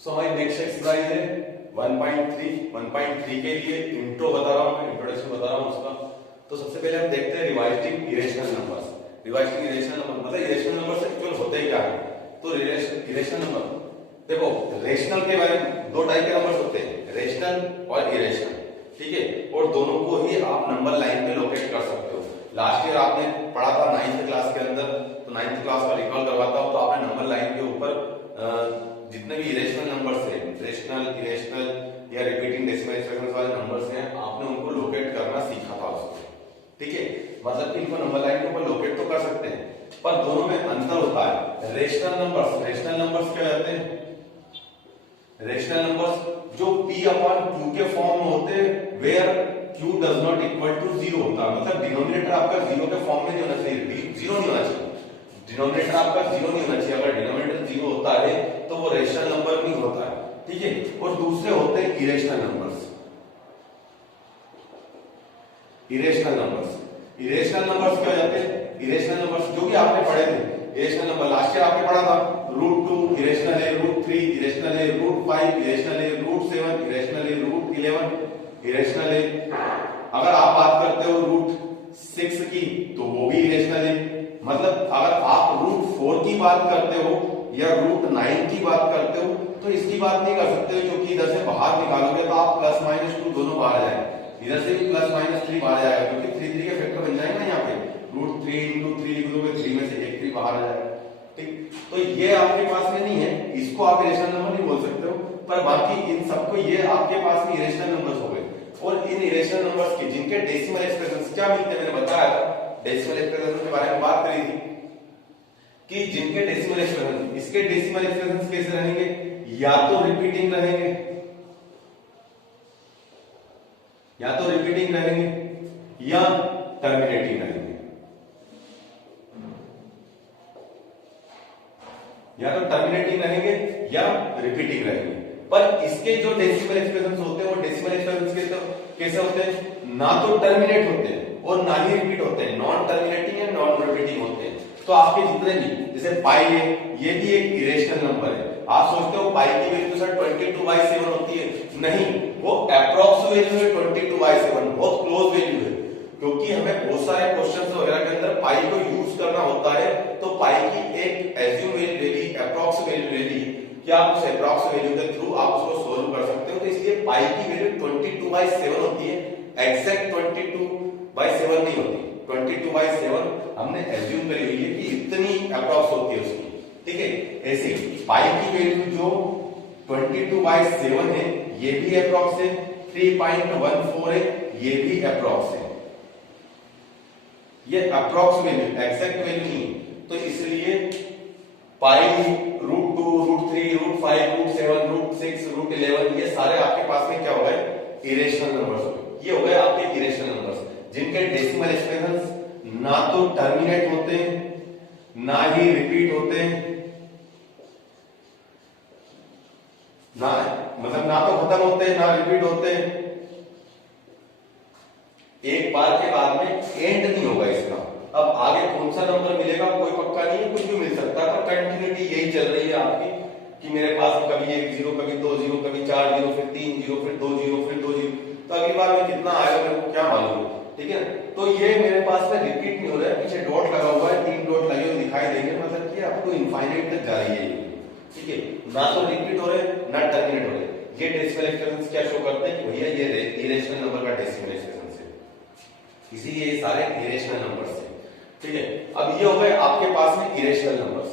सो हमारी next exercise है 1.3 के लिए इंट्रो बता रहा हूँ मैं, इंट्रोडक्शन बता रहा हूँ उसका। तो सबसे पहले हम देखते हैं revising irrational numbers. Revising irrational number मतलब इरेशनल नंबर एक्चुअल होते क्या है। तो इरेशनल नंबर देखो, रेशनल के बारे में दो टाइप के नंबर्स होते हैं, रेशनल और इरेशनल, ठीक है। और दोनों को ही आप नंबर लाइन पे लोकेट कर सकते हो। लास्ट ईयर आपने पढ़ा था 9th क्लास के अंदर, तो 9th क्लास का रिकॉल करवाता हूँ। तो आपने नंबर लाइन के ऊपर जितने भी इरेशनल नंबर्स हैं, रेशनल, इरेशनल या रिपीटिंग डेसिमल एक्सप्रेशंस वाले नंबर्स हैं, आपने उनको लोकेट करना सीखा था उसको, ठीक है। मतलब कि इनको नंबर लाइन के ऊपर लोकेट तो कर सकते हैं, पर दोनों में अंतर होता है। रेशनल नंबर्स क्या कहते हैं? रेशनल नंबर्स जो p/q के फॉर्म में होते हैं, where q does not equal to 0 होता है। मतलब डिनोमिनेटर आपका 0 के फॉर्म में नहीं होना चाहिए, 0 नहीं होना चाहिए, डिनोमिनेटर आपका 0 नहीं होना चाहिए। अगर डिनोमिनेटर 0 होता है तो वो रेशनल नंबर नहीं होता है, ठीक है। और दूसरे होते हैं इरेशनल नंबर्स। इरेशनल नंबर्स क्या जाते हैं? इरेशनल नंबर्स जो कि आपने पढ़े थे, इरेशनल नंबर लास्ट ईयर आपने पढ़ा था, √2 इरेशनल है, √3 इरेशनल है, √5 इरेशनल है, √7 इरेशनल है, √11 इरेशनल है। अगर आप बात करते हो √6 की तो वो भी इरेशनल है। मतलब अगर आप √4 की बात करते हो या √9 की बात करते हो तो इसकी बात नहीं कर सकते, क्योंकि इधर से बाहर निकालोगे तो आप +-2 दोनों बाहर जाएंगे, इधर से भी +-3 बाहर जाएगा, क्योंकि 3 के फैक्टर बन जाएंगे ना यहाँ पे। √3 × 3 लिख दोगे, 3 में से एक 3 बाहर आ जाएगा, ठीक। तो ये आपके पास में नहीं है, इसको आप इरेशनल नंबर नहीं बोल सकते हो। पर बाकी इन सबको ये आपके पास में इरेशनल नंबर्स हो गए। और इन इरेशनल नंबर्स के जिनके डेसिमल एक्सप्रेशंस क्या मिलते हैं, मैंने बताया था, डेसिमल एक्सप्रेशन के बारे में बात करी थी कि जिनके डेसिमल एक्सप्रेशन, इसके डेसिमल एक्सप्रेशंस कैसे रहेंगे? या तो रिपीटिंग रहेंगे, या तो रिपीटिंग रहेंगे या टर्मिनेटिंग रहेंगे, या तो टर्मिनेटिंग रहेंगे या रिपीटिंग रहेंगे। पर इसके जो डेसिमल एक्सप्रेशंस होते हैं वो डेसिमल एक्सप्रेशंस कैसे होते हैं? ना तो टर्मिनेट होते हैं और ना ही रिपीट होते हैं, नॉन टर्मिनेटिंग या नॉन रिपीटिंग होते हैं। तो आपके जितने भी, जैसे पाई है, ये भी एक इरेशनल नंबर है। आप सोचते हो पाई की वैल्यू सर 22/7 होती है, नहीं, वो अप्रॉक्स वैल्यू है 22/7, बहुत क्लोज वैल्यू है। क्योंकि हमें बहुत सारे क्वेश्चंस वगैरह के अंदर पाई को यूज करना होता है, तो पाई की एक एज्यूम वैल्यू ले ली, अप्रॉक्स वैल्यू ले ली, कि आप उस अप्रॉक्स वैल्यू के थ्रू आप उसको सोल्व कर सकते हो। तो इसलिए पाई की वैल्यू 22/7 होती है, एग्जैक्ट 22/7 नहीं होती। 22/7 हमने एज्यूम करी हुई है कि इतनी अप्रॉक्स होती है उसकी, ठीक है। ऐसे पाई की वैल्यू जो 22/7 है, ये भी अप्रॉक्स है, 3.14 है, ये भी अप्रॉक्स है। ये अप्रॉक्स वैल्यू, एग्जैक्ट वैल्यू नहीं है। तो इसलिए पाई, √2, √3, √5, √7, √6, √11 ये सारे आपके पास में क्या हो गए? इरेशनल नंबर्स हो गए। ये हो गए आपके इरेशनल नंबर्स, जिनके डेसिमल एक्सप्रेशंस ना तो टर्मिनेट होते हैं ना ही रिपीट होते हैं, ना मतलब ना तो खत्म होते हैं ना रिपीट होते हैं। एक बार के बाद में एंड नहीं होगा इसका। अब आगे कौन सा नंबर मिलेगा कोई पक्का नहीं है, कुछ भी मिल सकता है, पर कंटिन्यूटी यही चल रही है आपकी कि मेरे पास कभी 1 0, कभी 2 0, कभी 4 0, फिर 3 0, फिर 2 0, फिर 2 0। तो अगली बार में कितना आएगा मेरे को क्या मालूम है, ठीक है। तो ये मेरे पास में रिपीट नहीं हो रहा है, पीछे डॉट लगा हुआ है, 3 डॉट लगे हुए दिखाई देंगे, मतलब कि आपको इनफाइनाइट तक जा रही है, ठीक है। ना तो रिपीट हो रहे ना टर्मिनेट हो रहे। ये डेसिमल एक्सप्रेशंस क्या शो करते हैं कि भैया ये इरेशनल नंबर का डेसिमल एक्सप्रेशन है, इसीलिए ये सारे इरेशनल नंबर्स हैं, ठीक है। अब ये हो गए आपके पास में इरेशनल नंबर्स।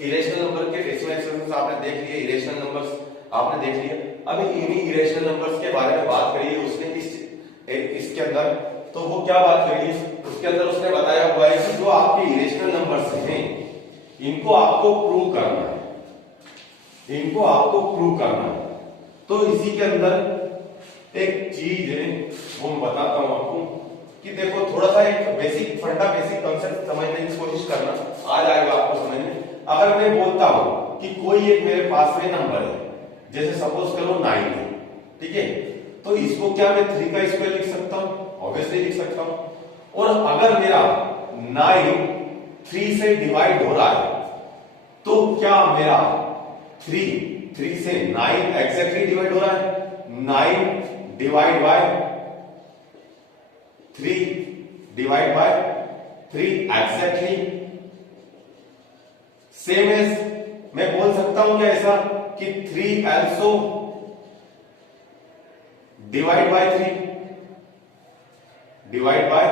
इरेशनल नंबर के डेसिमल एक्सप्रेशंस आपने देख लिए, इरेशनल नंबर्स आपने देख लिए। अब इन्हीं इरेशनल नंबर्स के बारे में बात करिए उसने इसके अंदर। तो वो क्या बात करी उसके अंदर, उसने बताया हुआ है कि जो आपके इरेशनल नंबर्स हैं इनको आपको प्रूव करना है, इनको आपको प्रूव करना है। तो इसी के अंदर एक चीज है वो मैं बताता हूं आपको कि देखो, थोड़ा सा एक बेसिक फंडा, बेसिक कांसेप्ट समझने की कोशिश करना, आ जाएगा आपको समझ में। अगर मैं बोलता हूं कि कोई एक मेरे पास में नंबर है, जैसे सपोज करो 9 है, ठीक है, तो इसको क्या मैं 3 का स्क्वायर लिख सकता हूं? ऑब्वियसली लिख सकता हूं। और अगर मेरा 9 3 से डिवाइड हो रहा है तो क्या मेरा 3 3 से 9 एग्जैक्टली डिवाइड हो रहा है, 9 divide by 3 divide by 3 exactly same as, मैं बोल सकता हूं क्या ऐसा कि 3 also divide by 3 divide by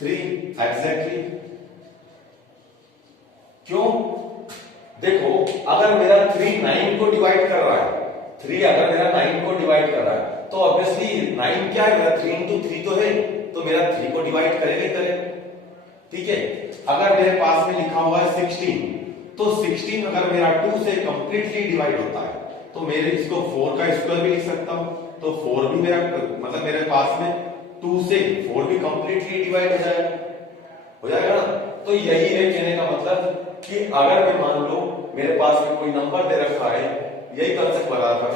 3 exactly. क्यों? देखो अगर मेरा 3 9 को डिवाइड कर रहा है, 3 अगर मेरा 9 को डिवाइड कर रहा है तो ऑब्वियसली 9 क्या है मेरा, 3 into 3 तो है, तो मेरा 3 को डिवाइड करेगा ही करेगा। ठीक है, अगर मेरे पास में लिखा हुआ है 16, तो 16 अगर मेरा 2 से कंप्लीटली डिवाइड होता है तो मेरे इसको 4 का स्क्वायर भी लिख सकता हूं, तो 4 भी मेरा मतलब मेरे पास में 2 से 4 भी कंप्लीटली डिवाइड हो जाएगा ना। तो यही है कहने का मतलब कि अगर मैं मान लो मेरे पास में कोई नंबर दे रखा है, यही कंसेप्ट बता रहा था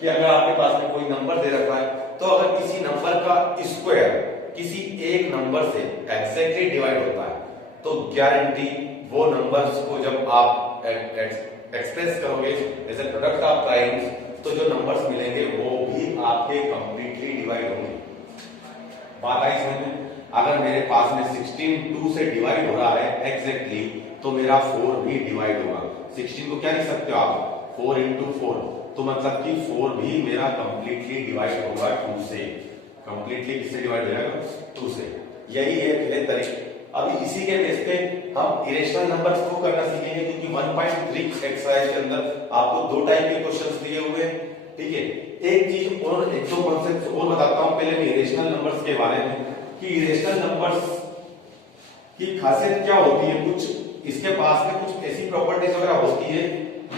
कि अगर आपके पास में कोई नंबर दे रखा है तो अगर किसी नंबर का स्क्वायर किसी एक नंबर से एग्जैक्टली डिवाइड होता है तो गारंटी वो नंबर्स को जब आप एक्सप्रेस करोगे as a product of primes तो जो नंबर्स मिलेंगे वो भी आपके कंप्लीटली डिवाइड होंगे। बात आई समझ में? अगर मेरे पास में 16 2 से डिवाइड हो रहा है एग्जैक्टली तो मेरा 4 भी डिवाइड होगा। 16 को क्या लिख सकते हो आप, 4 into 4, तो मतलब कि 4 भी मेरा कंप्लीटली डिवाइड होगा 2 से। कंप्लीटली किससे डिवाइड हो जाएगा, 2 से। यही है पहले तरीके। अब इसी के बेस पे हम इरेशनल नंबर प्रूव करना सीखेंगे, क्योंकि 1.3 एक्सरसाइज के अंदर आपको 2 टाइप के क्वेश्चंस दिए हुए हैं। ठीक है, एक चीज और एक दो कॉन्सेप्ट और बताता हूं पहले मैं इरेशनल नंबर्स के बारे में कि इरेशनल नंबर्स की खासियत क्या होती है। कुछ इसके पास में कुछ ऐसी प्रॉपर्टीज वगैरह होती है,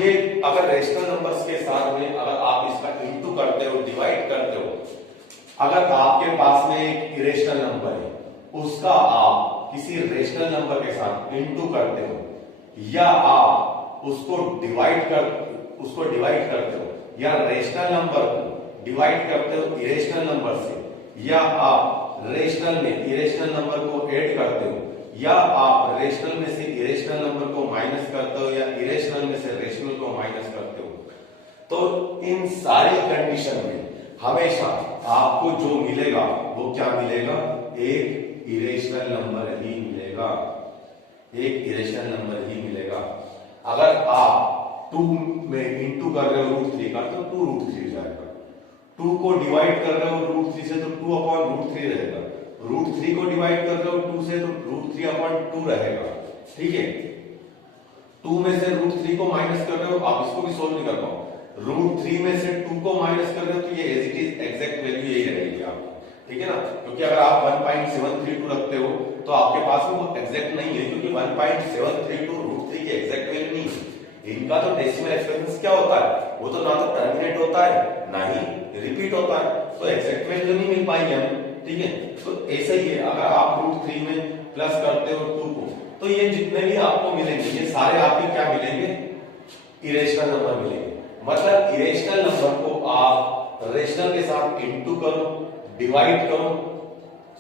ये अगर रेशनल नंबर्स के साथ में अगर आप इसका इंटू करते हो, डिवाइड करते हो, अगर आपके पास में एक इरेशनल नंबर है उसका आप किसी रेशनल नंबर के साथ इंटू करते हो या आप उसको डिवाइड करते हो या रेशनल नंबर को डिवाइड करते हो इरेशनल नंबर से, या आप रेशनल में इरेशनल नंबर को ऐड करते हो, या आप रेशनल में से इरेशनल नंबर को माइनस करते हो या इरेशनल में से रेशनल को माइनस करते हो, तो इन सारी कंडीशन में हमेशा आपको जो मिलेगा वो क्या मिलेगा, एक इरेशनल नंबर ही मिलेगा, एक इरेशनल नंबर ही मिलेगा। अगर आप 2 में इंटू कर रहे हो √3 का तो 2√3 जाएगा, 2 को डिवाइड कर रहे हो √3 से तो 2/√3 रहेगा, √3 को डिवाइड कर रहे हो 2 से तो √3/2 रहेगा। ठीक है, 2 में से √3 को माइनस कर रहे हो, आप इसको भी सोल्व नहीं कर पाओ, √3 में से 2 को माइनस कर रहे हो तो ये as it is exact value यही रहेगी आपकी। ठीक है ना, क्योंकि अगर आप 1.732 रखते हो तो आपके पास में वो एग्जैक्ट नहीं है, क्योंकि 1.732 √3 की एग्जैक्ट वैल्यू नहीं है। इनका तो डेसिमल एक्सप्रेशन क्या होता है, वो तो ना तो टर्मिनेट होता है ना ही रिपीट होता है, तो एग्जैक्ट वैल्यू नहीं मिल पाएगी हमें। ठीक है, तो ऐसा ही है, अगर आप √3 में प्लस करते हो 2 को तो ये जितने भी आपको मिलेंगे ये सारे आपके क्या मिलेंगे, इरेशनल नंबर मिलेंगे। मतलब इरेशनल नंबर को आप रेशनल के साथ इंटू करो, डिवाइड करो,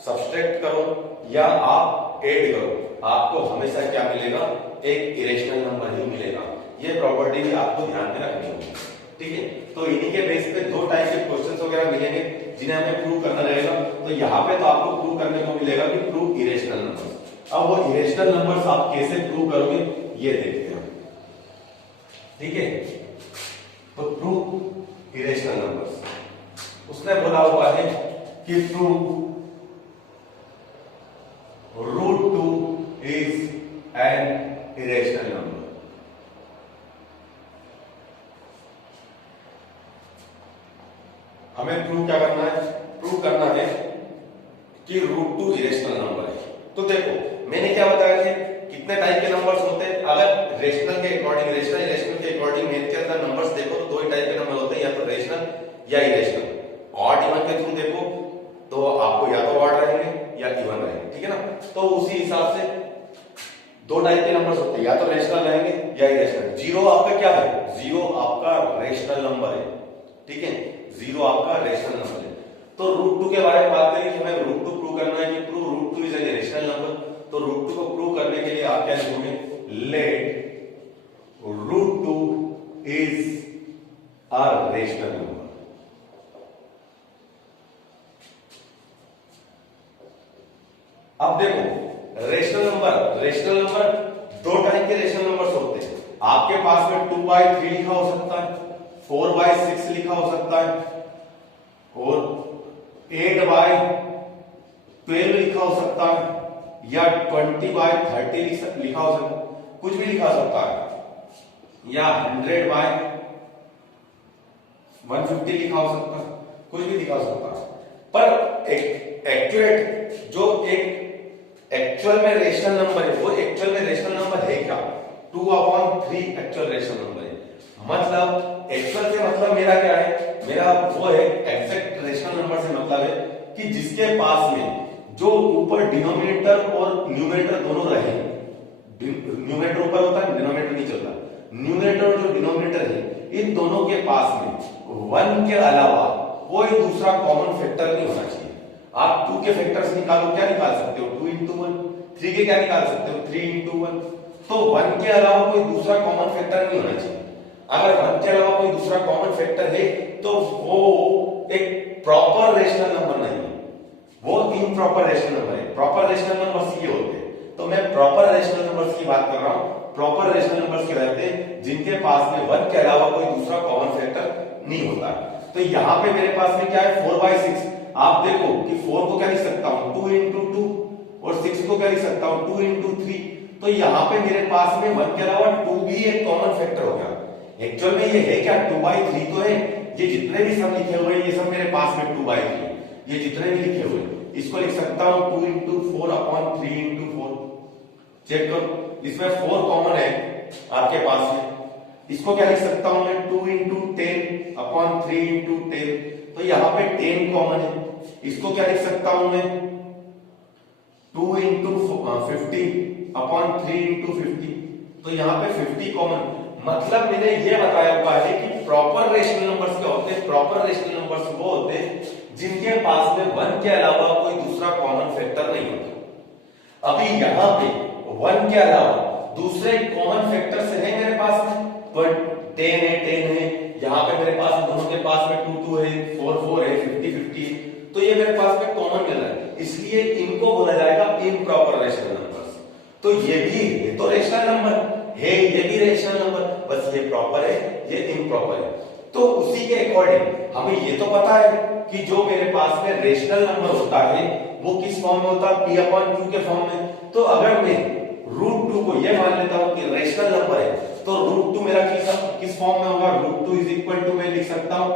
सब्सट्रैक्ट करो या आप ऐड करो, आपको हमेशा क्या मिलेगा, एक इरेशनल नंबर ही मिलेगा। ये प्रॉपर्टी भी आपको ध्यान में रखनी होगी। ठीक है, तो इन्हीं के बेस पे 2 टाइप के क्वेश्चंस वगैरह मिलेंगे जिन्हें हमें प्रूव करना रहेगा। तो यहाँ पे तो आपको प्रूव करने को मिलेगा कि प्रूव इरेशनल नंबर्स। अब वो इरेशनल नंबर्स आप कैसे प्रूव करोगे ये देखते हैं। ठीक है, तो प्रूव इरेशनल नंबर्स, उसने बोला हुआ है कि prove √2 is an irrational number. हमें प्रूव क्या करना है, प्रूव करना है कि √2 इरेशनल नंबर है। तो देखो मैंने क्या बताया थे, कितने टाइप के नंबर्स होते हैं। अगर रेशनल के अकॉर्डिंग, रेशनल इरेशनल के अकॉर्डिंग मैथ के अंदर नंबर्स देखो तो 2 ही टाइप के नंबर होते हैं, या तो रेशनल या इरेशनल। ऑड इवन के थ्रू देखो तो आपको या तो ऑड रहेंगे या इवन रहेंगे। ठीक है ना, तो उसी हिसाब से 2 टाइप के नंबर्स होते हैं, या तो रेशनल रहेंगे या इरेशनल। 0 आपका क्या है, 0 आपका रेशनल नंबर है। ठीक है, 0 आपका रेशनल नंबर है। तो √2 के बारे में बात करें कि हमें √2 प्रूव करना है कि prove √2 is N rational number. तो √2 को प्रूव करने के लिए आप क्या लिखोगे, let root two is a rational number. अब देखो रेशनल नंबर दो टाइप के रेशनल नंबर्स होते हैं। आपके पास में 2/3 लिखा हो सकता है, 4/6 लिखा हो सकता है और 8/12 लिखा हो सकता है या 20/30 लिखा हो सकता है, कुछ भी लिखा सकता है, या 100/150 लिखा हो सकता है, कुछ भी लिखा हो सकता है। पर एक्यूरेट जो एक एक्चुअल में रेशनल नंबर है, वो एक्चुअल में रेशनल नंबर है क्या? 2/3 एक्चुअल रेशनल नंबर है। मतलब एक्चुअल से मतलब मेरा क्या है? मेरा वो है एग्जैक्ट रेशनल नंबर से मतलब है कि जिसके पास में जो ऊपर डिनोमिनेटर और न्यूमरेटर दोनों रहे, न्यूमरेटर ऊपर होता है, डिनोमिनेटर नहीं चलता, न्यूमरेटर और जो डिनोमिनेटर है इन दोनों के पास में 1 के अलावा कोई दूसरा कॉमन फैक्टर नहीं होना चाहिए। आप 2 के फैक्टर्स निकालो, क्या निकाल सकते हो? 2 into 1। 3 के क्या निकाल सकते हो? 3 into 1। तो 1 के अलावा कोई दूसरा कॉमन फैक्टर नहीं होना चाहिए। अगर 1 के अलावा कोई दूसरा कॉमन फैक्टर है तो वो एक प्रॉपर रेशनल नंबर नहीं है, वो इम्प्रॉपर रेशनल नंबर है। प्रॉपर रेशनल नंबर्स ये होते हैं, तो मैं प्रॉपर रेशनल नंबर्स की बात कर रहा हूं। प्रॉपर रेशनल नंबर्स कहलाते हैं जिनके पास में 1 के अलावा कोई दूसरा कॉमन फैक्टर नहीं होता। तो यहां पे मेरे पास में क्या है? 4/6। आप देखो कि 4 को क्या लिख सकता हूं? 2 into 2 और 6 को क्या लिख सकता हूं? 2 into 3। तो यहां पे मेरे पास में 1 के अलावा 2 भी एक कॉमन फैक्टर हो गया। एक्चुअल में ये है क्या? 2/3 तो है। ये जितने भी सब लिखे हुए हैं ये सब मेरे पास में 2/3, ये जितने भी लिखे हुए इसको लिख सकता हूं 2 into 4/3 into 4। चेक करो, इसमें 4 कॉमन है आपके पास में। इसको क्या लिख सकता हूं मैं? 2 into 10/3 into 10। तो यहां पे 10 कॉमन है। इसको क्या लिख सकता हूं मैं? 2 into 50/3 into 50। तो यहां पे 50 कॉमन। मतलब मैंने ये बताया हुआ है कि प्रॉपर रेशनल नंबर्स क्या होते हैं? प्रॉपर रेशनल नंबर्स वो होते हैं जिनके पास में 1 के अलावा कोई दूसरा कॉमन फैक्टर नहीं होता। अभी यहां पे 1 के अलावा दूसरे कॉमन फैक्टर्स हैं मेरे पास में, तो 10 है, यहां पे मेरे पास दोनों के पास में 2 है, 4 है, 50 है। तो ये मेरे पास में कॉमन मिल रहा है, इसलिए इनको बोला जाएगा इम्प्रॉपर रेशनल नंबर्स। तो ये तो रेशनल नंबर है, ये भी रेशनल नंबर, बस ये प्रॉपर है, ये इम्प्रॉपर है। तो उसी के अकॉर्डिंग हमें ये तो पता है कि जो मेरे पास में रेशनल नंबर होता है वो किस फॉर्म में होता है? P/Q के फॉर्म में। तो अगर मैं √2 को ये मान लेता हूं कि रेशनल नंबर है, तो √2 मेरा किस फॉर्म में होगा? √2 इज इक्वल टू मैं लिख सकता हूं,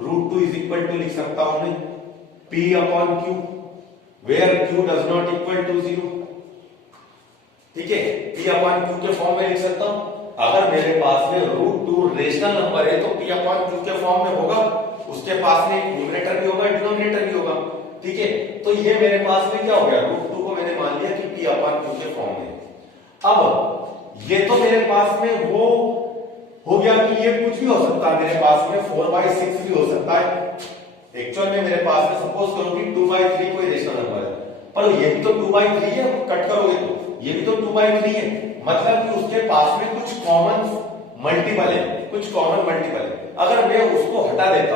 √2 इज इक्वल टू लिख सकता हूं मैं P/Q, where Q does not equal to 0। ठीक है, P/Q के फॉर्म में लिख सकता हूं। अगर मेरे पास में √2 रेशनल नंबर है तो P/Q के फॉर्म में होगा, उसके पास में न्यूमरेटर भी होगा, डिनोमिनेटर भी होगा। ठीक है, तो ये मेरे पास में क्या हो गया? √2 को मैंने मान लिया कि P/Q के फॉर्म में। अब ये तो मेरे पास में वो हो गया कि ये कुछ भी हो सकता है, मेरे पास में 4/6 भी हो सकता है। एक्चुअल में मेरे पास में सपोज करो कि 2/3 कोई रेशनल नंबर है, पर ये भी तो 2/3 है, कट करोगे तो ये भी तो 2/3 है। मतलब कि उसके पास में कुछ कॉमन मल्टीपल है, कुछ कॉमन मल्टीपल है। अगर मैं उसको हटा देता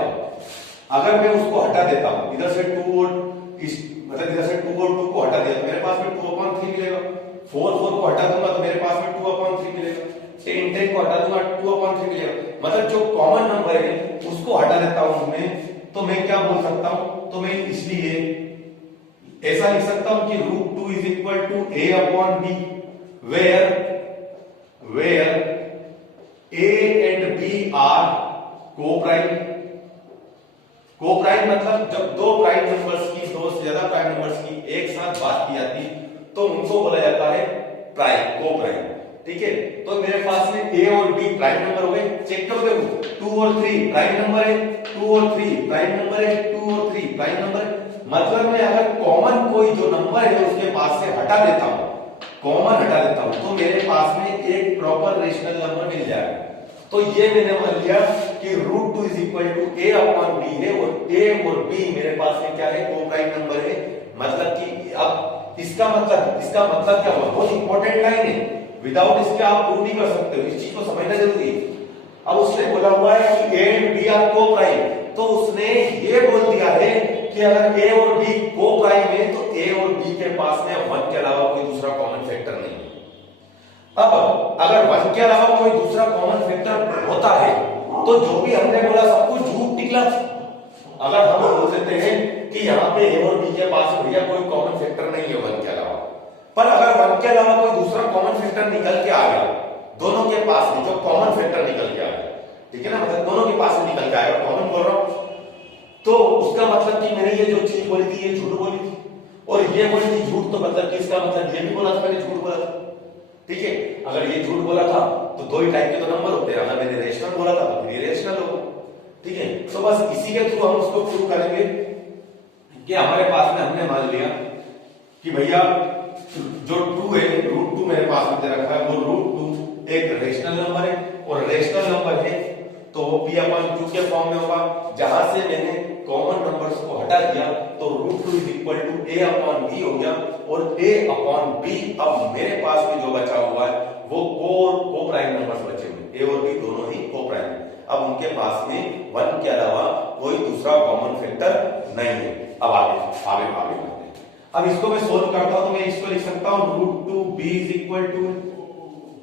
हूं, इधर से 2 और मतलब इधर से 2 और 2 को हटा दिया तो मेरे पास में 2/3 मिलेगा। 4 को हटा दूंगा तो मेरे पास में 2/3 मिलेगा। 10 को हटा दूंगा 2/3 मिलेगा। मतलब जो कॉमन नंबर है उसको हटा देता हूं मैं, तो मैं क्या बोल सकता हूं? तो मैं इसलिए ऐसा लिख सकता हूं कि √2 is equal to A/B, where A and B are coprime. Coprime मतलब जब दो प्राइम नंबर्स की, दो से ज्यादा प्राइम नंबर्स की एक साथ बात की जाती तो उनको बोला जाता है प्राइम, को-प्राइम। ठीक है, तो मेरे पास में A और B प्राइम नंबर हो गए। चेक करो, देखो 2 और 3 प्राइम नंबर है, 2 और 3 प्राइम नंबर है, 2 और 3 प्राइम नंबर है। मतलब मैं अगर कॉमन कोई जो नंबर है उसके पास से हटा देता हूं, कॉमन हटा देता हूं, तो मेरे पास में एक प्रॉपर रेशनल नंबर मिल जाएगा। तो ये मैंने मान लिया कि √2 इज इक्वल टू A/B है, और A और B मेरे पास में क्या है? को-प्राइम नंबर है। मतलब कि अब इसका मतलब क्या हुआ? बहुत इंपॉर्टेंट लाइन है। विदाउट इसके आप प्रूव नहीं कर सकते हो, इस चीज को समझना जरूरी है। अब उसने बोला हुआ है कि ए एंड बी आर को प्राइम, तो उसने ये बोल दिया है कि अगर ए और बी को प्राइम है तो ए और बी के पास में 1 के अलावा कोई दूसरा कॉमन फैक्टर नहीं है। अब अगर 1 के अलावा कोई दूसरा कॉमन फैक्टर होता है तो जो भी हमने बोला सब कुछ झूठ निकला। अगर हम बोल देते हैं कि यहाँ पे ए और बी के पास भैया कोई कॉमन फैक्टर नहीं है 1 के अलावा, पर अगर 1 के अलावा कोई दूसरा कॉमन फैक्टर निकल के आ गया, दोनों के पास में जो कॉमन फैक्टर निकल के आ गया, ठीक है ना, मतलब दोनों के पास में निकल के आएगा, कॉमन बोल रहा हूं, तो उसका मतलब कि मैंने ये जो चीज बोली थी ये झूठ बोली थी, और ये बोली थी झूठ, तो मतलब कि इसका मतलब ये भी बोला था मैंने झूठ बोला था। ठीक है, अगर ये झूठ बोला था तो दो ही टाइप के तो नंबर होते हैं, अगर मैंने रेशनल बोला था तो ये रेशनल होगा। ठीक है, तो बस इसी के थ्रू हम उसको प्रूव करेंगे कि हमारे पास में हमने मान लिया कि भैया जो 2 है, √2 मेरे पास में दे रखा है, वो √2 एक रेशनल नंबर है, और रेशनल नंबर है तो वो p/q के फॉर्म में होगा। जहां से मैंने कॉमन नंबर्स को हटा दिया तो √2 = a/b हो गया, और a/b अब मेरे पास में जो बचा हुआ है वो को प्राइम नंबर्स बचे हुए, a और b दोनों ही को प्राइम। अब उनके पास में 1 के अलावा कोई दूसरा कॉमन फैक्टर नहीं है। अब आगे आगे आगे बढ़ते हैं। अब इसको मैं सोल्व करता हूं तो मैं इसको लिख सकता हूं √2b =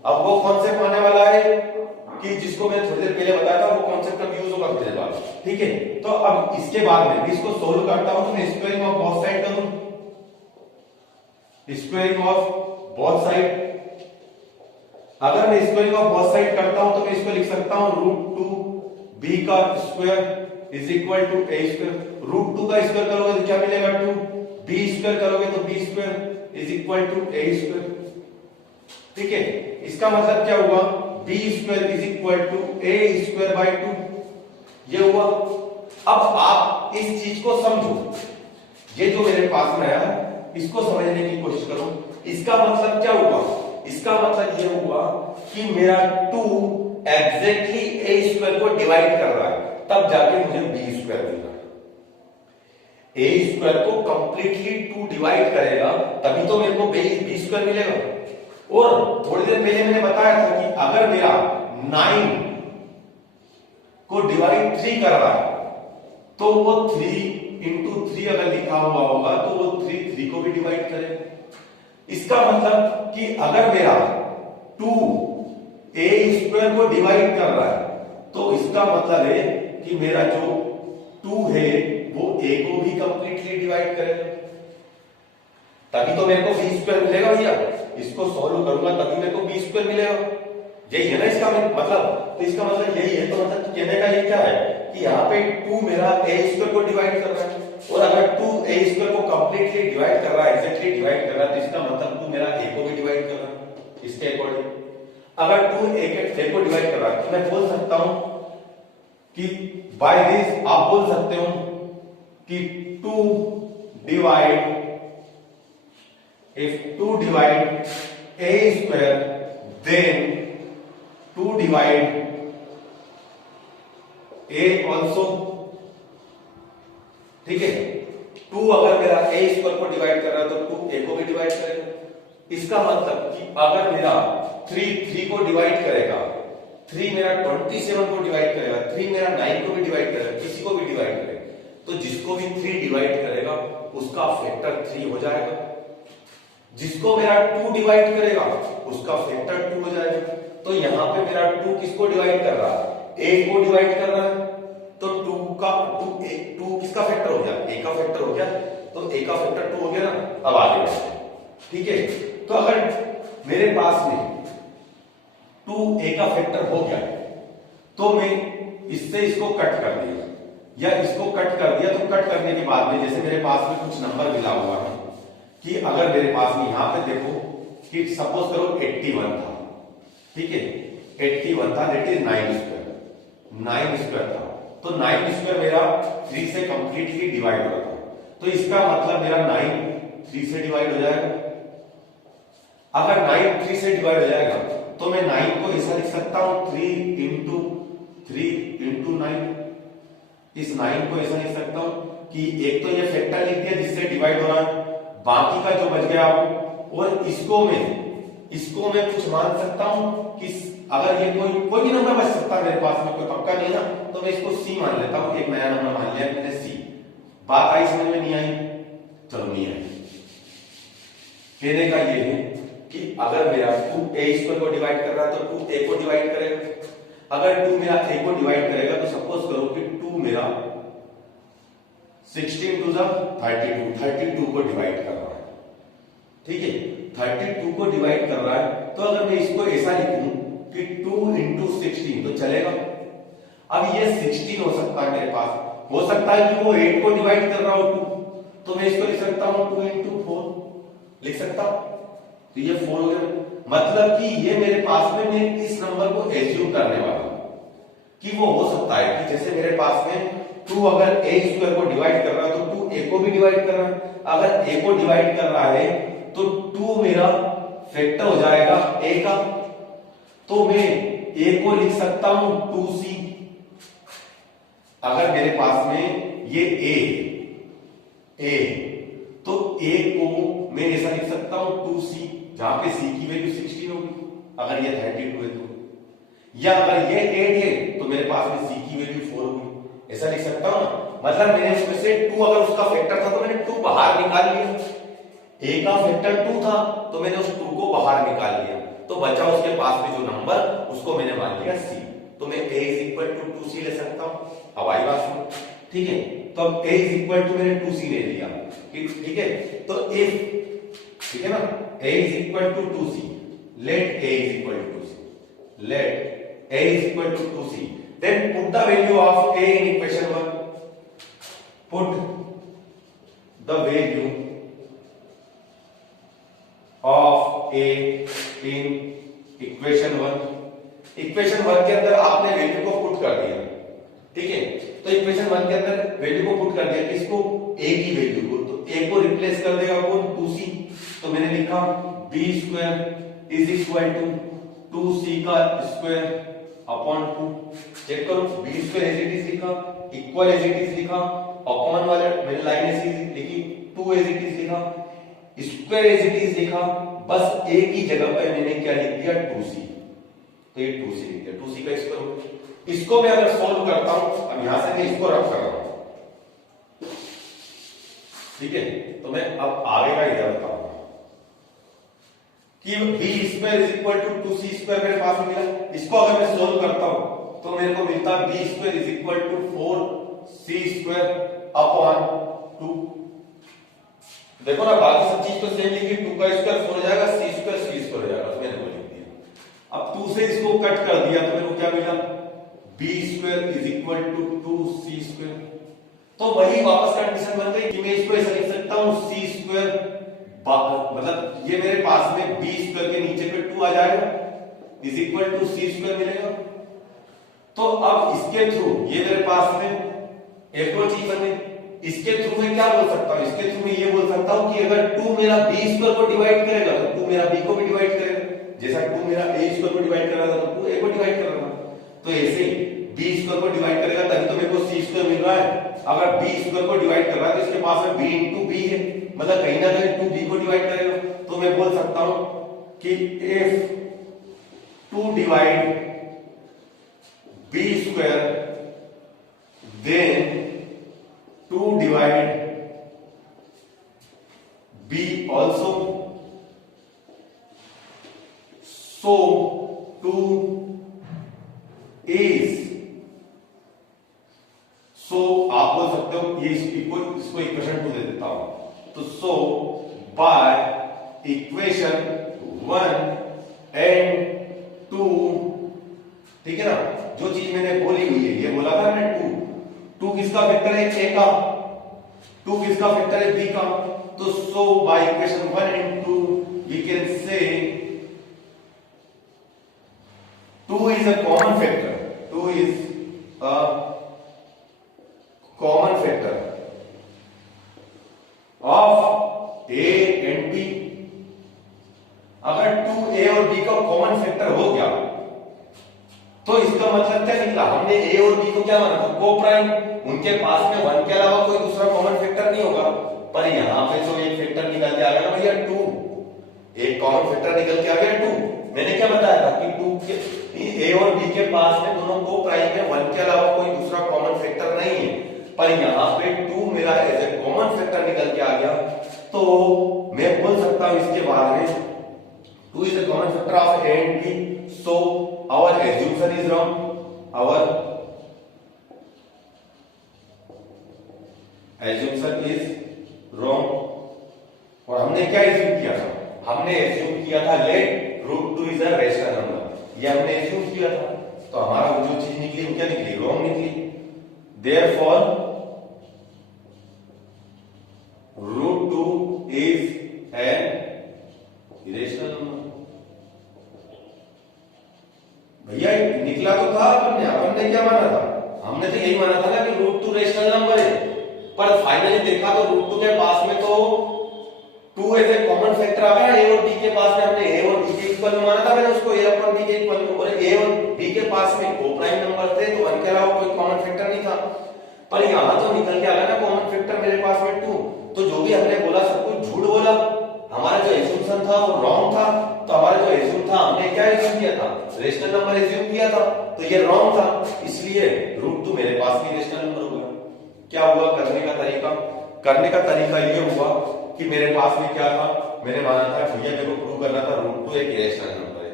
अब वो कॉन्सेप्ट आने वाला है कि जिसको मैंने थोड़ी देर पहले बताया था, वो कॉन्सेप्ट अब यूज होगा थोड़ी देर बाद। ठीक है, तो अब इसके बाद में इसको सोल्व करता हूं तो मैं स्क्वायरिंग ऑफ बोथ साइड करूं, स्क्वायरिंग ऑफ बोथ साइड। अगर मैं स्क्वायरिंग ऑफ बोथ साइड करता हूं तो मैं इसको लिख सकता हूं √2b का स्क्वायर = a स्क्वायर। √2 का स्क्वायर करोगे तो क्या मिलेगा 2, b स्क्वायर करोगे तो b स्क्वायर = a स्क्वायर। ठीक है, इसका मतलब क्या हुआ, b स्क्वायर = a स्क्वायर 2, ये हुआ। अब आप इस चीज को समझो, ये जो मेरे पास में आया इसको समझने की कोशिश करो। इसका मतलब क्या हुआ, इसका मतलब ये हुआ कि मेरा 2 एग्जैक्टली a स्क्वायर को डिवाइड कर रहा है, तब जाके मुझे b स्क्वायर मिल रहा है। a स्क्वायर को कंप्लीटली 2 डिवाइड करेगा तभी तो मेरे को b स्क्वायर मिलेगा। और थोड़ी देर पहले मैंने बताया था कि अगर मेरा 9 को डिवाइड 3 कर रहा है तो वो 3 × 3 अगर लिखा हुआ होगा तो वो 3 को भी डिवाइड करेगा। इसका मतलब कि अगर मेरा 2 a स्क्वायर को डिवाइड कर रहा है तो इसका मतलब है कि मेरा जो 2 है वो a को भी कंप्लीटली डिवाइड करेगा, तभी तो मेरे को b स्क्वायर मिलेगा भैया। इसको सॉल्व करूंगा तभी मेरे को b स्क्वायर मिलेगा, यही है ना इसका मतलब। तो इसका मतलब यही है, तो मतलब कहने का ये क्या है कि यहाँ पे 2 मेरा a स्क्वायर को डिवाइड कर रहा है, और अगर 2 a स्क्वायर को कंप्लीटली डिवाइड कर रहा है, एग्जैक्टली डिवाइड कर रहा है, तो इसका मतलब 2 मेरा a को भी डिवाइड कर रहा है इसके अकॉर्डिंग। अगर 2 a को डिवाइड कर रहा है तो मैं बोल सकता हूं कि बाय दिस आप बोल सकते हो कि 2 divide, if 2 divide a square then 2 divide a also। ठीक है, 2 अगर मेरा a स्क्वायर को डिवाइड कर रहा है तो 2 a को भी डिवाइड करेगा। इसका मतलब कि अगर मेरा 3 को डिवाइड करेगा, 3 मेरा 27 को डिवाइड करेगा, 3 मेरा 9 को भी डिवाइड करेगा, किसी को भी डिवाइड करेगा, तो जिसको भी 3 डिवाइड करेगा उसका फैक्टर 3 हो जाएगा। जिसको मेरा 2 डिवाइड करेगा उसका फैक्टर 2 हो जाएगा। तो यहां पे मेरा 2 किसको डिवाइड कर रहा है, a को डिवाइड कर रहा है, तो 2 किसका फैक्टर हो गया, a का फैक्टर हो गया, तो a का फैक्टर 2 हो गया ना। अब आगे बढ़ते हैं। ठीक है, तो अगर मेरे पास में 2a का फैक्टर हो गया तो मैं इससे इसको कट कर दिया, या इसको कट कर दिया, तो कट करने के बाद में जैसे मेरे पास में कुछ नंबर मिला हुआ है कि अगर मेरे पास में यहां पे देखो कि सपोज करो 81 था, ठीक है, 81 था, दैट इज 9 स्क्वायर था, तो 9 स्क्वायर मेरा 3 से कंप्लीटली डिवाइड हो रहा था, तो इसका मतलब मेरा 9 3 से डिवाइड हो जाएगा। अगर 9 3 से डिवाइड हो जाएगा तो मैं 9 को ऐसा लिख सकता हूं 3 × 9। इस 9 को ऐसा लिख सकता हूं कि एक तो ये फैक्टर लिख दिया जिससे डिवाइड हो रहा है, बाकी का जो बच गया, और इसको मैं इसको मैं कुछ मान सकता हूं कि अगर ये कोई भी नंबर बच सकता है मेरे पास में, कोई पक्का नहीं है ना, तो मैं इसको सी मान लेता हूं। एक नया नंबर मान लिया मैंने सी। बात आई समझ में? नहीं आई? चलो नहीं आई। कहने का ये है कि अगर मेरा 2a² को डिवाइड कर रहा है तो 2a को डिवाइड करेगा। अगर 2 मेरा a को डिवाइड करेगा तो सपोज करो कि 2 मेरा 16 टू द 32 को डिवाइड कर रहा है। ठीक है, 32 को डिवाइड कर रहा है। तो अगर मैं इसको ऐसा लिखूं कि 2 into 16 तो चलेगा। अब ये 16 हो सकता है मेरे पास, हो सकता है कि वो 8 को डिवाइड कर रहा हो 2, तो मैं इसको लिख सकता हूं 2 into 4 लिख सकता हूं। तो ये 4 हो गया। मतलब कि ये मेरे पास में, मैं इस नंबर को एज्यूम करने वाला हूं कि वो हो सकता है कि जैसे मेरे पास में 2 अगर a² को डिवाइड कर रहा है तो 2 a को भी डिवाइड कर रहा है। अगर a को डिवाइड कर रहा है तो 2 मेरा फैक्टर हो जाएगा a का, तो मैं a को लिख सकता हूं 2c। अगर मेरे पास में ये a तो a को मैं ऐसा लिख सकता हूं 2c, जहां पे c की वैल्यू 16 होगी अगर ये 32 है तो, या अगर ये 8 है तो मेरे पास में c की वैल्यू 4 होगी, ऐसा लिख सकता हूं ना। मतलब मैंने उसमें से 2 अगर उसका फैक्टर था तो मैंने 2 बाहर निकाल लिया। a का फैक्टर 2 था तो मैंने उस 2 को बाहर निकाल लिया, तो बचा उसके पास में जो नंबर उसको मैंने मान लिया c। तो मैं a = 2c ले सकता हूं। अब आई बात सुनो, ठीक है। तो अब a = मैंने 2c ले लिया, ठीक है। तो if, ठीक है ना, a = 2c, let a = 2c, let a = 2c, then put the value of a in equation 1, put the value of a in equation 1। Equation 1 के अंदर आपने वैल्यू को पुट कर दिया, ठीक है। तो इक्वेशन 1 के अंदर वैल्यू को पुट कर दिया, किसको? a की वैल्यू को। तो a को रिप्लेस कर देगा कौन? 2c। तो मैंने लिखा b² = 2c का स्क्वायर अपॉन 2। चेक करो, b² एज इट इज लिखा, इक्वल एज इट इज लिखा, अपॉन वाले मैंने लाइन ऐसी लिखी, 2 एज इट इज लिखा, स्क्वायर एज इट इज लिखा, बस a की जगह पे मैंने क्या लिख दिया? 2c। तो ये 2c लिख दिया, 2c का स्क्वायर हो गया। इसको मैं अगर सॉल्व करता हूं, अब यहां से मैं इसको रख कर रहा हूं, ठीक है। तो मैं अब आगे का इधर बताऊंगा कि b² = 2c² मेरे पास में मिला। इसको अगर मैं सॉल्व करता हूं तो मेरे को मिलता है b² = 4c² अपॉन 2। देखो ना, बाकी सब चीज तो सेम लिखी, 2 का स्क्वायर 4 हो जाएगा, c² हो जाएगा, मैंने वो लिख दिया। अब 2 से इसको कट कर दिया तो मेरे को क्या मिला? b² = 2c²। तो वही वापस कंडीशन बन गई कि मैं इसको ऐसा लिख सकता हूं c², मतलब ये मेरे पास में b² के नीचे पे 2 आ जाएगा = c² मिलेगा। तो अब इसके थ्रू ये मेरे पास में एक और चीज बन गई। इसके थ्रू मैं क्या बोल सकता हूं? इसके थ्रू मैं ये बोल सकता हूं कि अगर 2 मेरा b² को डिवाइड करेगा तो 2 मेरा b को भी डिवाइड करेगा, जैसा 2 मेरा a² को डिवाइड कर रहा था तो 2 a को डिवाइड कर रहा था। तो ऐसे b² को डिवाइड करेगा तभी तो मेरे को c² मिल रहा है। अगर b² को डिवाइड कर रहा है तो इसके पास में b × b है, मतलब कहीं ना कहीं 2 b को डिवाइड करेगा। तो मैं बोल सकता हूं कि if 2 divide b², then 2 divide b also, so 2 is, so आप बोल सकते हो ये इसको इक्वेशन 2 दे देता हूं, तो so by इक्वेशन 1 and 2, ठीक है ना, जो चीज मैंने बोली हुई है, ये बोला था मैंने 2 किसका फैक्टर है? a का, 2 किसका फैक्टर है? b का। तो so by equation 1 and 2 we can say 2 is a common factor, 2 is a common factor of a and b। अगर 2a और b का कॉमन फैक्टर हो गया तो इसका मतलब क्या निकला? हमने a और b को क्या माना था? को प्राइम। उनके पास में 1 के अलावा कोई दूसरा कॉमन फैक्टर नहीं होगा, पर यहां पे जो एक फैक्टर निकल के आ गया ना भैया 2, एक कॉमन फैक्टर निकल के आ गया 2। मैंने क्या बताया था कि 2 के ए और बी के पास में दोनों को प्राइम में 1 के अलावा कोई दूसरा कॉमन फैक्टर नहीं है, पर यहाँ पे 2 मेरा एज ए कॉमन फैक्टर निकल के आ गया, तो मैं बोल सकता हूं इसके बाद में 2 is a common factor of A and B, so our assumption is wrong. Our assumption is wrong. और हमने क्या एज्यूम किया था? हमने एज्यूम किया था let root 2 is a rational number, ये हमने एज्यूम किया था, तो हमारा जो चीज निकली वो क्या निकली? रॉन्ग निकली। Therefore root 2 is an irrational number. भैया निकला तो था अपन ने क्या माना था? हमने तो यही माना था ना कि रूट 2 रेशनल नंबर है, पर फाइनली देखा तो रूट 2 के पास में तो 2 एज ए कॉमन फैक्टर आ गया, ए और बी के पास में हमने ए और बी के इक्वल माना था, मैंने उसको ए और बी के इक्वल में, और ए और बी के पास में को प्राइम नंबर थे, तो 1 के अलावा कोई कॉमन फैक्टर नहीं था। पर यहां तो निकल के आ गया ना कॉमन फैक्टर मेरे पास में 2, तो जो भी हमने बोला सब कुछ झूठ बोला, हमारा जो एज्यूम्पशन था वो रॉन्ग था। तो हमारा जो एज्यूम था, हमने क्या एज्यूम किया था? रेशनल नंबर एज्यूम किया था, तो ये रॉन्ग था, इसलिए रूट 2 मेरे पास भी रेशनल नंबर हो गया। क्या हुआ करने का तरीका? करने का तरीका ये हुआ कि मेरे पास में क्या था, मैंने माना था भैया मेरे को प्रूव करना था रूट 2 एक इरेशनल नंबर है।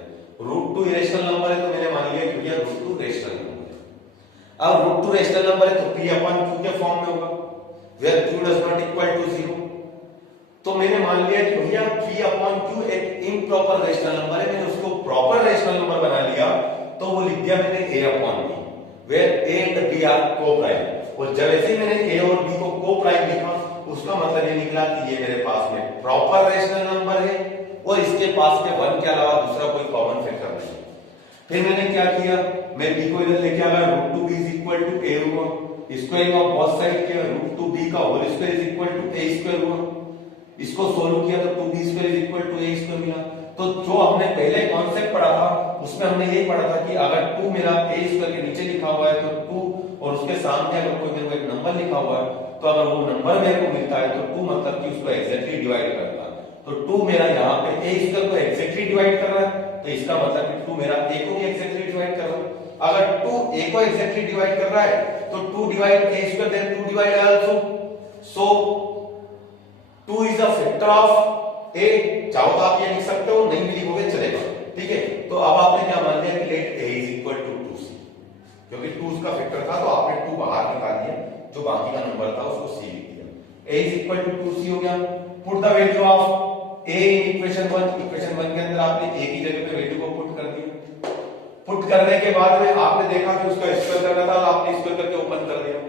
रूट 2 इरेशनल नंबर है, तो मैंने मान लिया कि भैया रूट 2 रेशनल नंबर है। अब रूट 2 रेशनल नंबर है तो p अपॉन q के फॉर्म में होगा, where q does not equal to 0। तो मैंने मान लिया कि भैया p अपॉन q एक इम्प्रॉपर रेशनल नंबर है, मैंने उसको प्रॉपर रेशनल नंबर बना लिया, तो वो लिख दिया मैंने a upon b, where a and b are coprime. और जब ऐसे मैंने a और b को को प्राइम लिखा, उसका मतलब ये निकला कि ये मेरे पास में प्रॉपर रेशनल नंबर है और इसके पास में 1 के अलावा दूसरा कोई कॉमन फैक्टर नहीं है। फिर मैंने क्या किया, मैं b को इधर लेके आ गया, root 2b is equal to a हुआ, स्क्वायरिंग ऑफ बोथ साइड किया, रूट 2b का whole square is equal to a square हुआ, इसको सोल्व किया तो 2b square is equal to a square मिला। तो जो हमने पहले कॉन्सेप्ट पढ़ा था उसमें हमने यही पढ़ा था कि अगर 2 मेरा a स्क्वायर के नीचे लिखा हुआ है तो 2, और उसके सामने अगर कोई मेरे को एक नंबर लिखा हुआ है, तो अगर वो नंबर मेरे को मिलता है तो 2 मतलब कि उसको एग्जैक्टली डिवाइड करता है, तो 2 मेरा यहाँ पे a स्क्वायर को एग्जैक्टली डिवाइड कर रहा है, तो इसका मतलब कि 2 मेरा a को भी एग्जैक्टली डिवाइड कर रहा है। अगर 2 a को एग्जैक्टली डिवाइड कर रहा है तो 2 divide a square then 2 divide also, so 2 is a factor of a। चाहो तो आप ये लिख सकते हो, नहीं भी लिखोगे चलेगा, ठीक है। तो अब आपने क्या मान लिया कि let a is equal to 2c, क्योंकि 2 उसका फैक्टर था तो आपने 2 बाहर निकाल दिया, जो बाकी का नंबर था उसको c लिख दिया, a is equal to 2c हो गया। Put the value of a in equation 1, equation 1 के अंदर आपने a की जगह पे वैल्यू को पुट कर दिया। पुट करने के बाद में आपने देखा कि उसका स्क्वायर करना था, तो आपने स्क्वायर करके ओपन कर दिया,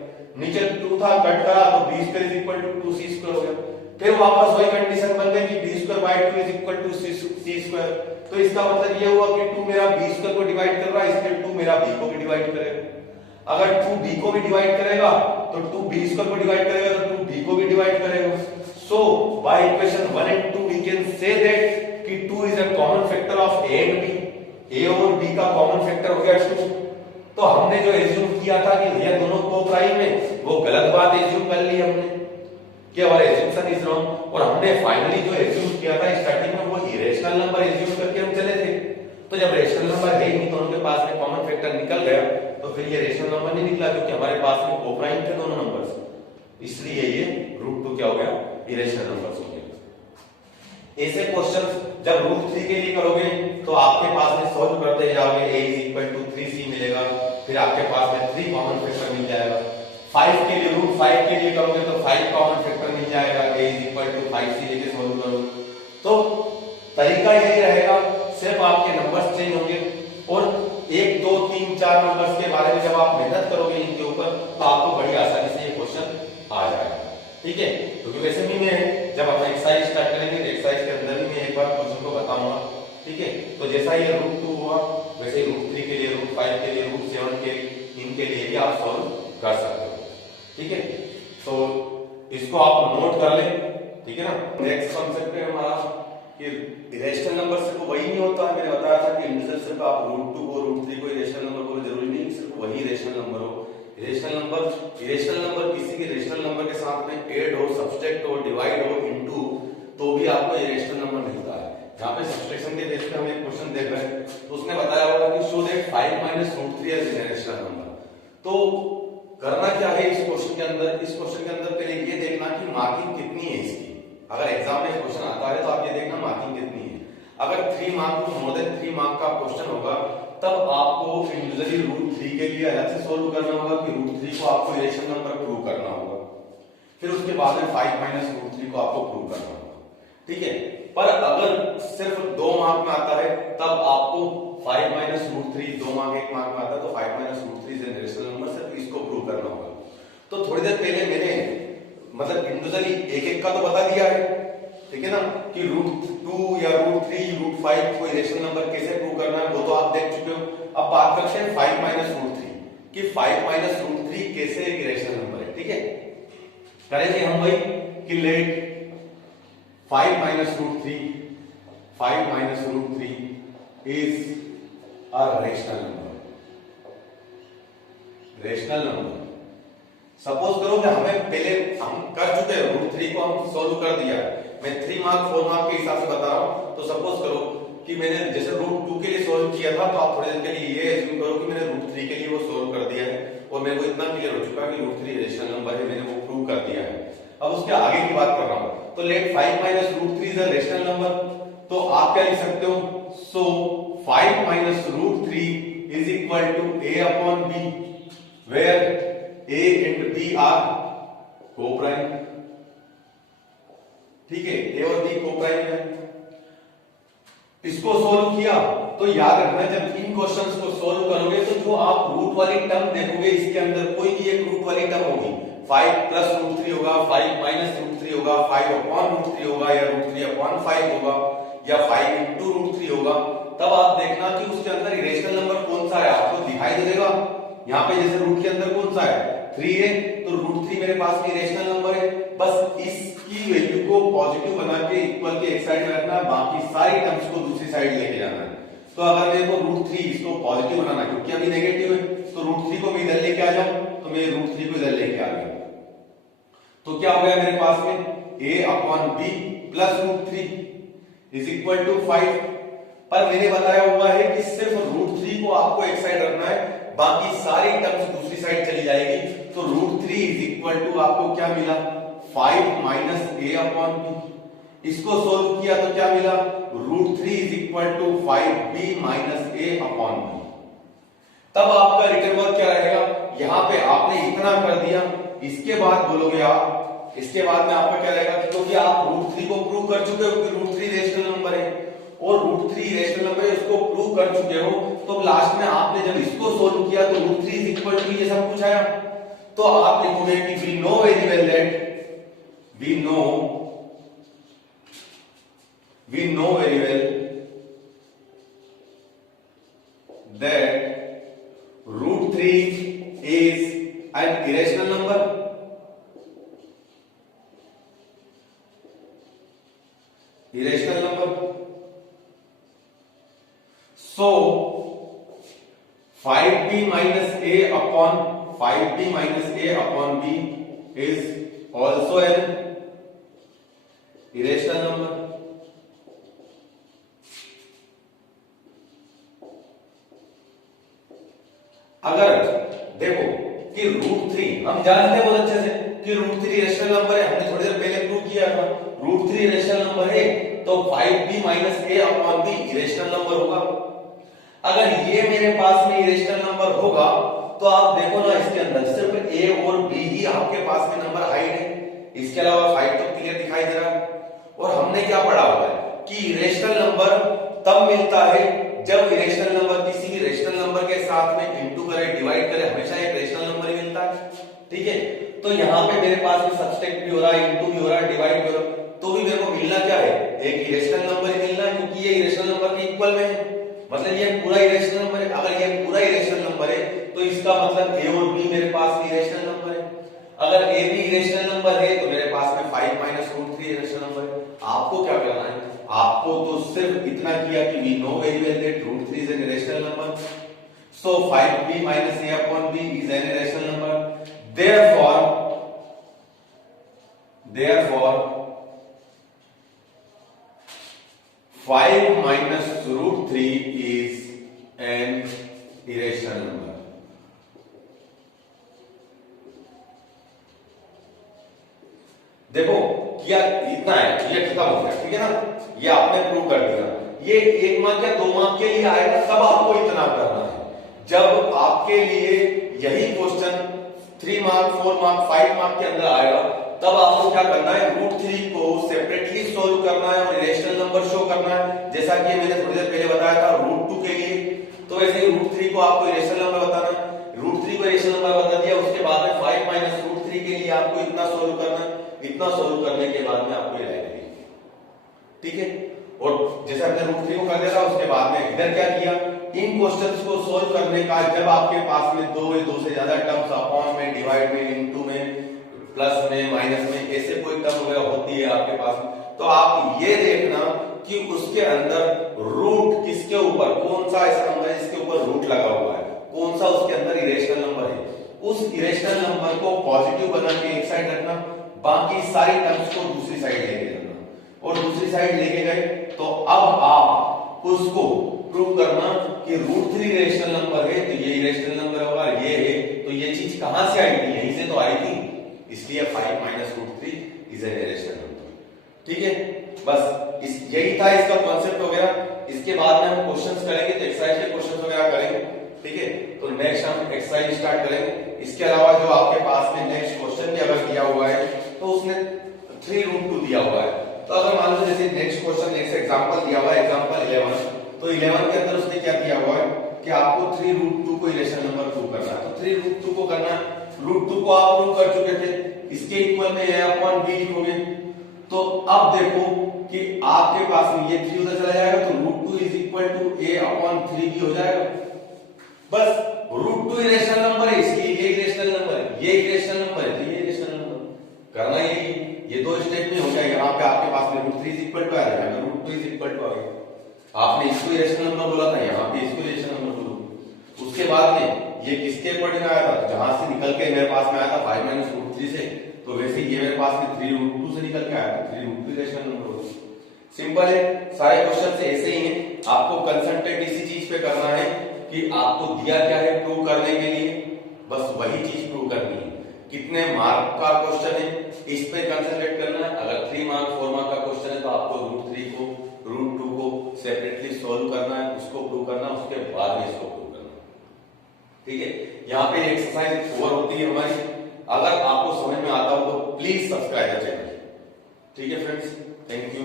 नीचे 2 था कट करा तो b square is equal to 2c square हो गया। फिर वापस वही कंडीशन बन गई कि b square by 2 is equal to c square, तो इसका मतलब ये हुआ कि 2 मेरा b स्क्वायर को डिवाइड कर रहा है, इसलिए 2 मेरा b को भी डिवाइड करेगा। अगर 2 b को भी डिवाइड करेगा तो 2 b स्क्वायर को डिवाइड करेगा तो 2 b को भी डिवाइड करेगा। So by equation 1 and 2 we can say that कि 2 is a common factor of a and b, a और b का कॉमन फैक्टर हो गया 2। तो हमने जो एज्यूम किया था कि ये दोनों को प्राइम है, वो गलत बात एज्यूम कर ली हमने कि हमारा एज्यूम्पशन इज रॉन्ग, और हमने फाइनली जो एज्यूम किया था स्टार्टिंग में वो इरेशनल नंबर एज्यूम करके हम चले थे। तो जब रेशनल नंबर है नहीं, दोनों के पास में कॉमन फैक्टर निकल गया, तो फिर ये रेशनल नंबर नहीं निकला, क्योंकि हमारे पास में कोप्राइम थे दोनों नंबर्स, इसलिए ये रूट 2 क्या हो गया? इरेशनल नंबर्स हो गए। ऐसे क्वेश्चंस जब रूट 3 के लिए करोगे तो आपके पास में सॉल्व करते जाओगे, a is equal to 3c मिलेगा, फिर आपके पास में 3 कॉमन फैक्टर मिल जाएगा। 5 के लिए रूट 5 के लिए करोगे तो 5 कॉमन फैक्टर मिल जाएगा, a is equal to 5c लेके सॉल्व करोगे। तो तरीका यही रहेगा, सिर्फ आपके नंबर्स चेंज होंगे, और 1 2 3 4 नंबर्स के बारे में जब आप मेहनत करोगे इनके ऊपर तो आपको बड़ी आसानी से ये क्वेश्चन आ जाएगा, ठीक है। क्योंकि वैसे भी मैं जब हम एक्सरसाइज स्टार्ट करेंगे तो एक्सरसाइज के अंदर भी मैं एक बार क्वेश्चन को बताऊंगा, ठीक है। तो जैसा ये रूट 2 हुआ वैसे ही रूट 3 के लिए, रूट 5 के लिए, रूट 7 के इनके लिए भी आप सॉल्व कर सकते हो, ठीक है। तो इसको आप नोट कर लें, ठीक है ना। नेक्स्ट कॉन्सेप्ट है हमारा कि इरेशनल नंबर सिर्फ वही नहीं होता है, मैंने बताया था कि इंटीजर सिर्फ आप रूट 2 को रूट 3 को इरेशनल नंबर को जरूरी नहीं सिर्फ वही इरेशनल नंबर हो। इरेशनल नंबर किसी भी रेशनल नंबर के साथ में ऐड हो, सब्सट्रैक्ट हो, डिवाइड हो, इनटू, तो भी आपको इरेशनल नंबर मिलता है। यहाँ पे सब्सट्रैक्शन के बेस पे हम एक क्वेश्चन देख रहे हैं, तो उसने बताया होगा कि show that 5 - √3 is a natural number. तो करना क्या है इस क्वेश्चन के अंदर, इस क्वेश्चन के अंदर पहले ये देखना कि मार्किंग कितनी है इसकी। अगर एग्जाम में क्वेश्चन आता है तो आप ये देखना मार्किंग कितनी है। अगर 3 मार्क को मोर देन 3 मार्क का क्वेश्चन होगा तब आपको इंडिविजुअली √3 के लिए अलग से सोल्व करना होगा कि √3 को आपको इरेशनल नंबर प्रूव करना होगा, फिर उसके बाद में 5 - √3 को आपको प्रूव करना होगा, ठीक है। पर अगर सिर्फ 2 मार्क में आता है तब आपको 5 - √3, 2 मार्क 1 मार्क में आता है तो 5 - √3 इज ए रेशनल नंबर, सिर्फ इसको प्रूव करना होगा। तो थोड़ी देर पहले मैंने मतलब इंडिविजुअली एक एक का तो बता दिया है, ठीक है ना, कि √2 या √3 √5 कोई रेशनल नंबर कैसे प्रूव करना है वो तो आप देख चुके हो। अब बात करते हैं 5 - √3 कि 5 - √3 कैसे एक रेशनल नंबर है, ठीक है। करेंगे हम वही कि let 5 - √3 is a rational number. Rational number suppose करो कि हमें पहले हम कर चुके हैं, √3 को हम सोल्व कर दिया, मैं 3 मार्क 4 मार्क के हिसाब से बता रहा हूं। तो सपोज करो कि मैंने जैसे √2 के लिए सोल्व किया था, तो आप थोड़ी देर के लिए ये एज्यूम करो कि मैंने √3 के लिए वो सोल्व कर दिया है और मेरे को इतना क्लियर हो चुका है कि √3 रेशनल नंबर है, मैंने वो प्रूव कर दिया है। अब उसके आगे की बात कर रहा हूं, तो let 5 - √3 is a rational number. तो आप क्या लिख सकते हो, so 5 - √3 is equal to a/b, where a and b are coprime, ठीक है, a और b को-प्राइम है। इसको सोल्व किया तो याद रखना जब इन क्वेश्चंस को सोल्व करोगे तो जो आप रूट वाली टर्म देखोगे इसके अंदर कोई भी एक रूट वाली टर्म होगी, 5 + √3 होगा, 5 - √3 होगा, 5/√3 होगा या √3/5 होगा या 5 * √3 होगा, तब आप देखना कि उसके अंदर इरेशनल नंबर कौन सा है आपको दिखाई दे देगा। यहाँ पे जैसे रूट के अंदर कौन सा है 3 है, तो √3 मेरे पास में इरेशनल नंबर है, बस इसकी वैल्यू को पॉजिटिव बना के इक्वल के एक साइड में रखना है, बाकी सारी टर्म्स को दूसरी साइड लेके जाना है। तो अगर मेरे को √3 इसको पॉजिटिव बनाना है क्योंकि अभी नेगेटिव है, तो √3 को मैं इधर लेके आ जाऊं, तो मैं √3 को इधर लेके आ गया, तो क्या हो गया मेरे पास में a/b + √3 इज इक्वल टू 5। पर मैंने बताया हुआ है कि सिर्फ √3 को आपको एक साइड रखना है, बाकी सारी टर्म्स दूसरी साइड चली जाएगी। तो √3 इज इक्वल टू आपको क्या मिला 5 - a/b। इसको सोल्व किया तो क्या मिला √3 is equal to 5b - a/b। तब आपका रिटर्न वर्क क्या रहेगा, यहां पे आपने इतना कर दिया, इसके बाद बोलोगे आप, इसके बाद में आपका क्या रहेगा, क्योंकि आप √3 को प्रूव कर चुके हो कि √3 रेशनल नंबर है और √3 रेशनल नंबर है, उसको प्रूव कर चुके हो, तो लास्ट में आपने जब इसको सोल्व किया तो √3 इज इक्वल टू ये सब कुछ आया, तो आप लिखोगे कि we know very well that we know very well that √3 is an irrational number. Irrational number. So 5b minus a upon b is also an irrational number. अगर देखो कि √3 हम जानते हैं बहुत अच्छे से कि √3 रेशनल नंबर है, हमने थोड़ी देर पहले प्रूव किया था, √3 रेशनल नंबर है तो 5b minus a upon b irrational number होगा। अगर ये मेरे पास में इरेशनल नंबर होगा तो आप देखो ना इसके अंदर सिर्फ a और b ही आपके पास में नंबर हाइड है, इसके अलावा 5 तो क्लियर दिखाई दे रहा है। और हमने क्या पढ़ा हुआ है कि इरेशनल नंबर तब मिलता है जब इरेशनल नंबर किसी भी रेशनल नंबर के साथ में इनटू करे डिवाइड करे, हमेशा एक रेशनल नंबर ही मिलता है, ठीक है। तो यहाँ पे मेरे पास में सब्सट्रैक्ट भी हो रहा है, इनटू भी हो रहा है, डिवाइड भी हो रहा है, तो भी मेरे को मिलना क्या है, एक इरेशनल नंबर ही मिलना है, क्योंकि ये इरेशनल नंबर के इक्वल में है, मतलब ये पूरा इरेशनल नंबर है। अगर ये पूरा इरेशनल नंबर है तो इसका मतलब a और b मेरे पास इरेशनल नंबर है। अगर a भी इरेशनल नंबर है तो मेरे पास में 5 माइनस √3 इरेशनल नंबर है। आपको क्या करना है, आपको तो सिर्फ इतना किया कि we know very well that √3 is an irrational number, so 5b minus a upon b is an irrational number. Therefore 5 minus root 3 is an irrational number. देखो क्या इतना है, ये खत्म हो गया, ठीक है ना, ये आपने प्रूव कर दिया। ये 1 मार्क या 2 मार्क के लिए आएगा तब आपको इतना करना है। जब आपके लिए यही क्वेश्चन 3 मार्क 4 मार्क 5 मार्क के अंदर आएगा तब आपको क्या करना है, रूट 3 को सेपरेटली सोल्व करना है और इरेशनल नंबर शो करना है। जैसा कि मैंने थोड़ी देर पहले बताया था रूट 2 के लिए, तो ऐसे ही रूट 3 को आपको इरेशनल नंबर बताना है। रूट 3 को इरेशनल नंबर बता दिया, उसके बाद में 5 माइनस रूट 3 के लिए आपको इतना सोल्व करना है। इतना सोल्व करने के बाद में आपको ये आएगी, ठीक है। और जैसे हमने रूट 3 को कर दिया था, उसके बाद में इधर क्या किया, इन क्वेश्चंस को सोल्व करने का, जब आपके पास में 2 से ज्यादा टर्म्स अपॉन में, डिवाइड में, इनटू में, प्लस में, माइनस में, ऐसे कोई टर्म वगैरह होती है आपके पास, तो आप ये देखना कि उसके अंदर रूट किसके ऊपर, कौन सा ऐसा नंबर है जिसके ऊपर रूट लगा हुआ है, कौन सा उसके अंदर इरेशनल नंबर है। उस इरेशनल नंबर को पॉजिटिव बना के एक साइड रखना, बाकी सारी टर्म्स को दूसरी साइड लेके जाना। और दूसरी साइड लेके गए तो अब आप उसको प्रूव करना कि रूट 3 इरेशनल नंबर है, तो ये इरेशनल नंबर होगा, ये है, तो ये चीज कहां से आई थी, यहीं से तो आई थी, इसलिए 5 minus root 3 is an irrational number, ठीक है। बस यही था इसका कॉन्सेप्ट वगैरह। इसके बाद में हम क्वेश्चंस करेंगे, तो एक्सरसाइज के क्वेश्चंस वगैरह करेंगे, ठीक है। तो नेक्स्ट हम एक्सरसाइज स्टार्ट करेंगे। इसके अलावा जो आपके पास में नेक्स्ट क्वेश्चन भी अगर दिया हुआ है तो उसमें 3 रूट 2 दिया हुआ है, तो अगर मान लो जैसे नेक्स्ट क्वेश्चन, नेक्स्ट एग्जांपल दिया हुआ है, एग्जांपल 11, तो 11 के अंदर उसने क्या दिया हुआ है कि आपको 3 रूट 2 को इरेशनल नंबर प्रूव करना है। तो 3 रूट 2 को करना, रूट 2 को आप प्रूव कर चुके थे, इसके इक्वल में a अपॉन b लिखोगे। तो अब देखो कि आपके पास में ये 3 उधर चला जाएगा, तो root 2 is equal to a upon 3b हो जाएगा। बस रूट 2 इरेशनल नंबर है, इसलिए ये इरेशनल नंबर है, ये इरेशनल नंबर है, तो ये इरेशनल नंबर करना यही, ये 2 स्टेप में हो जाएगा। यहाँ पे आपके पास में रूट 3 इज इक्वल टू आ जाएगा, रूट 2 इज इक्वल टू आ गया। आपने इसको इरेशनल नंबर बोला था, यहाँ पे इसको इरेशनल नंबर बोलो। उसके बाद में ये किसके अकॉर्डिंग आया था, जहां से निकल के मेरे पास में आया था 5 माइनस रूट 3 से, तो वैसे ये मेरे पास में 3 रूट 2 से निकल के आया था, 3 रूट 2 इरेशनल नंबर होगा। सिंपल है, सारे क्वेश्चन से ऐसे ही हैं। आपको कंसंट्रेट इसी चीज पे करना है कि आपको दिया क्या है प्रूव करने के लिए, बस वही चीज प्रूव करनी है। कितने मार्क का क्वेश्चन है इस पे कंसंट्रेट करना है। अगर 3 मार्क 4 मार्क का क्वेश्चन है तो आपको रूट 3 को रूट 2 को सेपरेटली सोल्व करना है, उसको प्रूव करना, उसके बाद में इसको प्रूव करना, ठीक है। यहाँ पे एक्सरसाइज ओवर होती है हमारी। अगर आपको समझ में आता हो तो प्लीज सब्सक्राइब द चैनल, ठीक है फ्रेंड्स, थैंक यू।